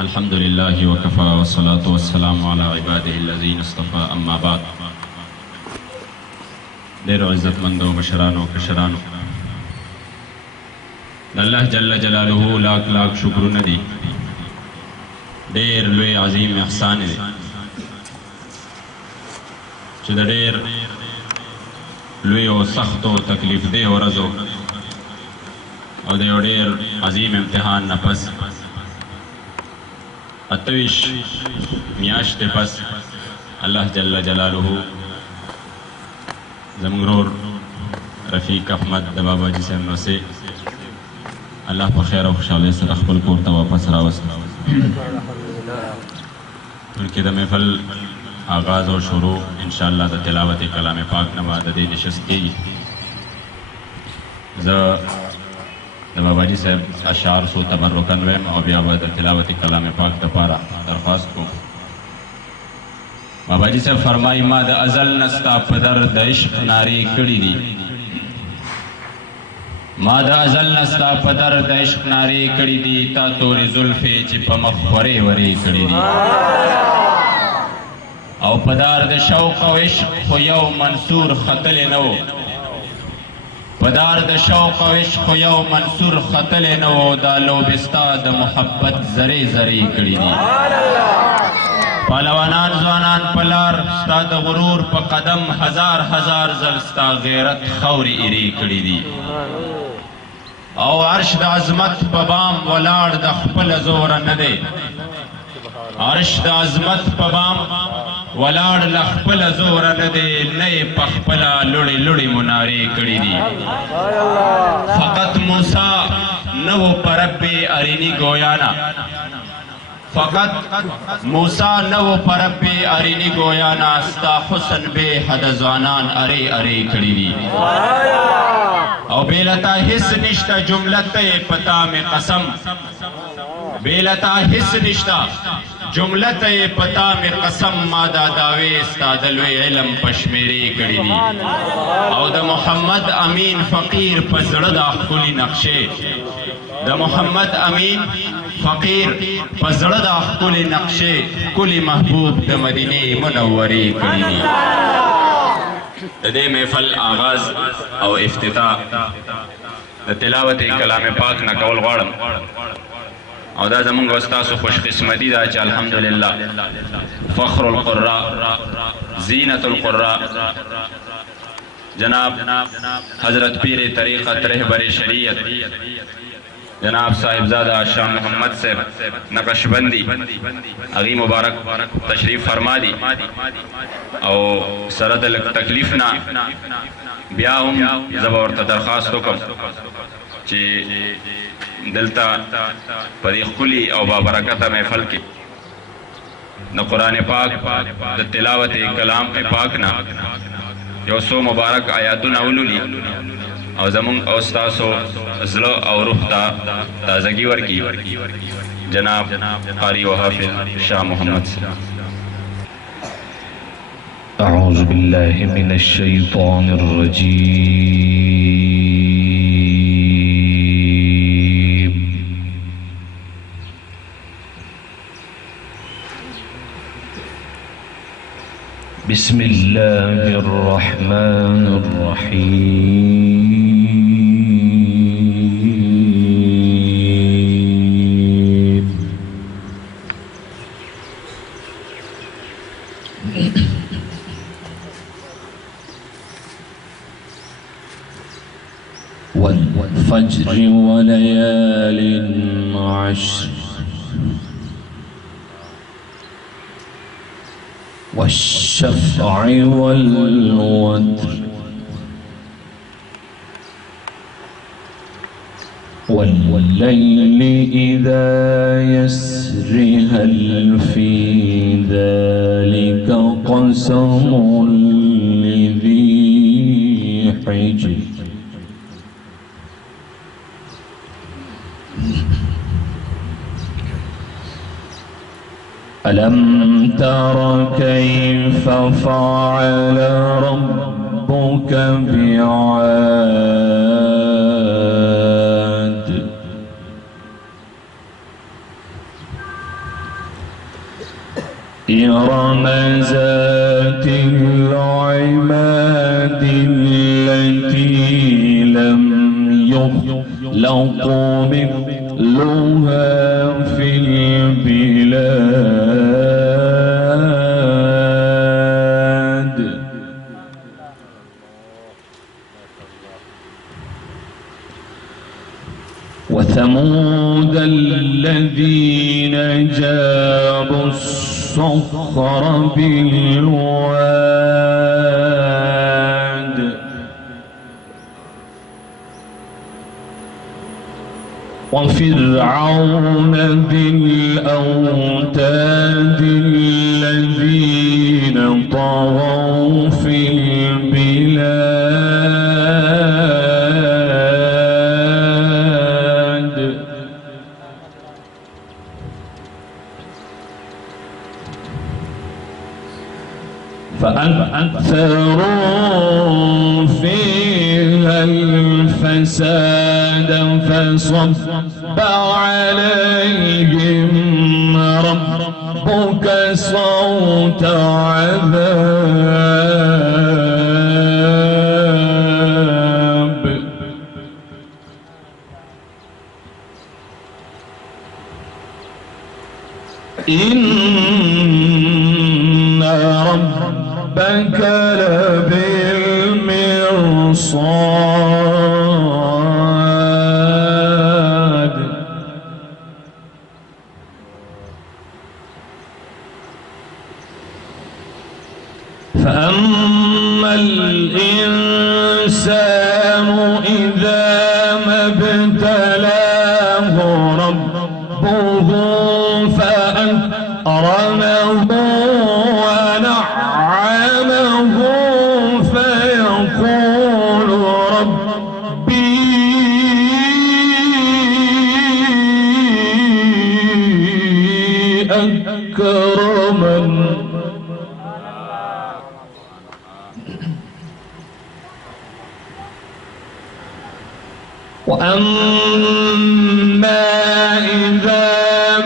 الحمد لله وكفى والصلاة والسلام على عباده الذين اصطفى اما بعد. دیر عزت مندو مشرانو کشرانو اللہ جل جلالہ لاکھ لاکھ شکرونه دي. دیر لوی عظیم احسان دی چې د ډیر لوی او سخت او تکلیف دی ورځو او د یو ډیر عظیم امتحان نه پس 28 میاشتې پس الله جل جلاله زموږ ورور رفیق احمد د بابا جي صاحب نو سه الله په خیر او خوشحالۍ سره خپل کور ته واپس راوست. بلکې د محفل آغاز او شروع انشاءالله د تلاوت کلام پاک نه بعد د دې نشست کېږي. زه د بابا جي صاحب اشعار سو تبرکن ویم او بیا به د تلاوت کلام پاک دپاره درخواست کوم. بابا جي صاحب فرمایي ما د ازل نه ستا په در د عشق نارې کړي دي، ما د ازل نه ستا په در د عشق نارې کړي دي، تا تورې زلفې چې په مخ ورې ورې کړي دي، او په دار د شوق او عشق خو یو منصور ختلی نه و، په دار د شوق او عشق خو یو منصور ختلی نه و، دا لوبې ستا د محبت زرې زرې کړي دي. پهلوانان ځوانان په لار ستا د غرور په قدم هزار هزار ځل ستا غیرت خاورې ایرې کړي دي، او عرش د عظمت په بام ولاړ د خپله زوره نه دی، عرش د عظمت په بام ولاړ له خپله زوره نه دی، نه یې په خپله لوړې لوړې منارې کړي دي. فقط موسی نه و په رب ارینی ګویانا، فقط موسی نه و په رب ارینی ګویانا، ستا حسن بې حده ځوانان ارې ارې کړي دي، او بیلتا حس نشتا جملت پتا میں قسم، بیلتا حس نشتا جملت پتا میں قسم، ما دا داوے ستا دلوی علم پشمیرے کڑی دی، او دا محمد امین فقیر پزړه دا ښکلي نقشې، دا محمد امین فقیر پزړه دا ښکلي نقشې، ښکلي محبوب د مدینې منورې کړي دي. د دې محفل آغاز او افتتاح د تلاوت کلام پاک نه کول غواړم، او دا زمونږ او ستاسو خوش قسمتي ده چې الحمدلله فخر القراء زینت القراء جناب حضرت پیر طریقت رہبر شریعت جناب صاحبزادہ شاہ محمد صاحب نقشبندی اغی مبارک تشریف فرما دی، او سره د تکلیف نه بیا هم زه به ورته درخواست وکړم چې دلته په دې ښکلي او بابرکته محفل کې د قرآن پاک د تلاوت کلام پاک نه یو څو مبارک آیاتونه ولولي او زمونږ او ستاسو زړه او روح ته تازګي ورکړي. جناب قاری و حافظ شاہ محمد صاحب. اعوذ باللہ من الشیطان الرجیم. بسم اللہ الرحمن الرحیم. والفجر وليال عشر والشفع والوتر والليل إذا يسر هل في ذلك قسم لذي حجر. ألم تر كيف فعل ربك بعاد إرم ذات العماد التي لم يخلق مثلها في البلاد. وثمود الذين جابوا الصخر بالواد. وفرعون ذي الأوتاد الذين طغوا في البلاد. فأكثروا فيها الفساد فصب عليهم ربك صوت عذاب. إن ربك لبالمرصاد. فأما الإنسان إذا ما ابتلاه ربه فأكرمه ونعمه فيقول ربي أكرمن. وأما إذا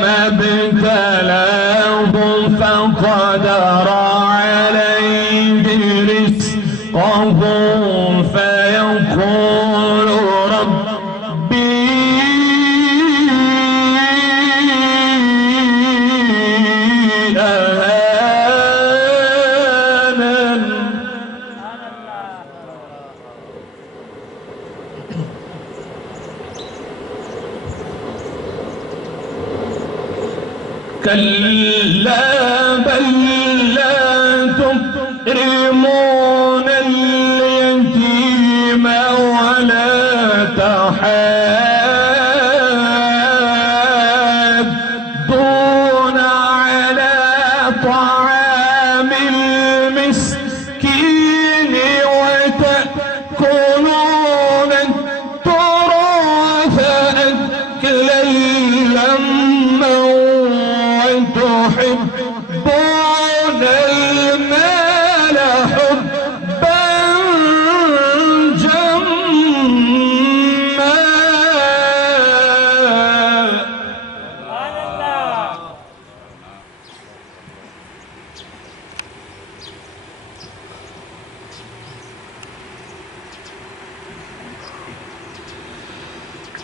ما ابتلاه فقدر عليه رزقه فيقول ربي أهانن. كلا بل لا تكرمون اليتيم ولا تحاضون على طعام المسكين وتأكلون التراث أكلا لما وتحبون المال حبا جما.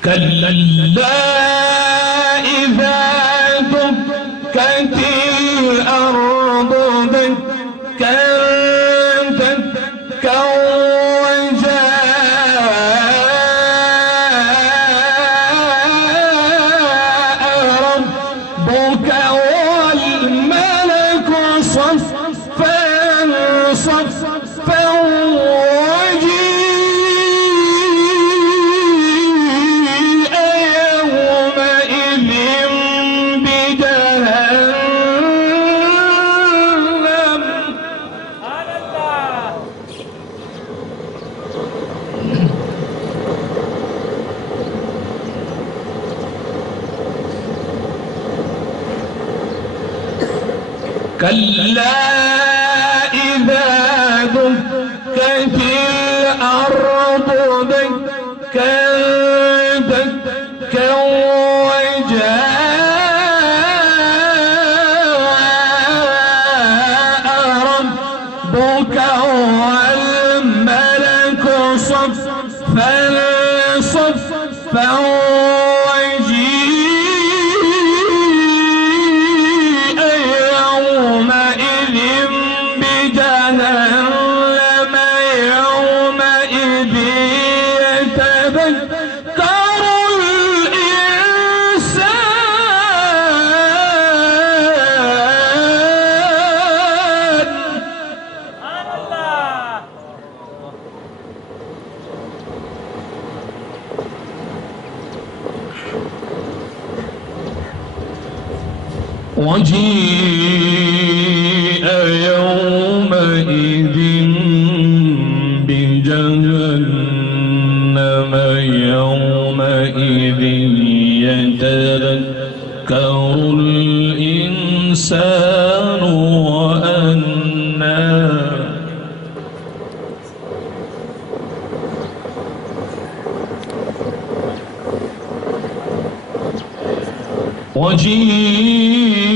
كلا إذا دكت الأرض دكا دكا وجاء ربك والملك صفا صفا وجيء يومئذ بجهنم. كلا إذا دكت الأرض دكا دكا وجاء صفا وجيء يومئذ بجهنم يومئذ يتذكر وجيء يومئذ بجهنم يومئذ يتذكر الإنسان وأنى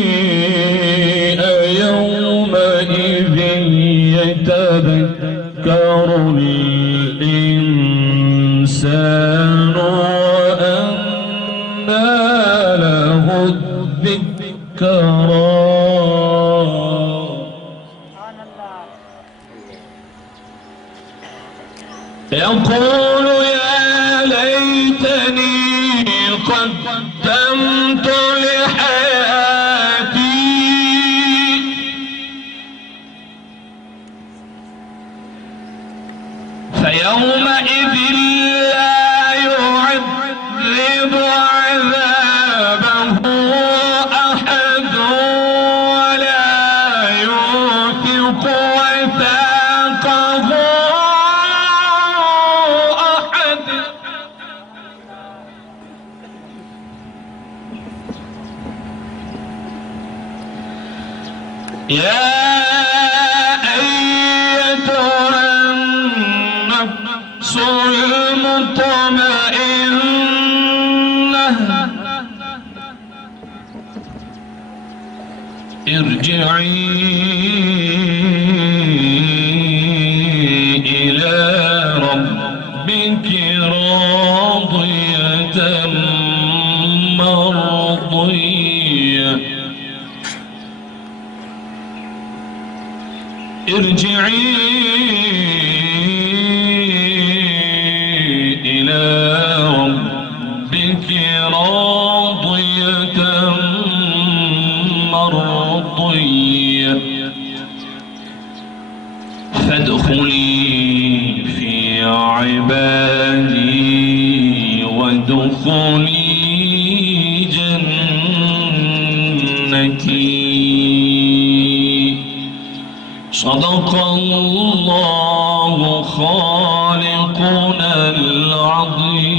وجيء يومئذ يتذكر الإنسان وأنى له الذكرى يقول يا ليتني قدمت لحياتي فيومئذ لا يعذب عذابه أحد ولا يوثق وثاقه أحد يا أيتها النفس المطمئنة ارجعي إلى ربك راضية مرضية ارجعي إلى ربك راضية مرضية فادخلي في عبادي وادخلي جنتي. صدق الله. الله خالقنا العظيم.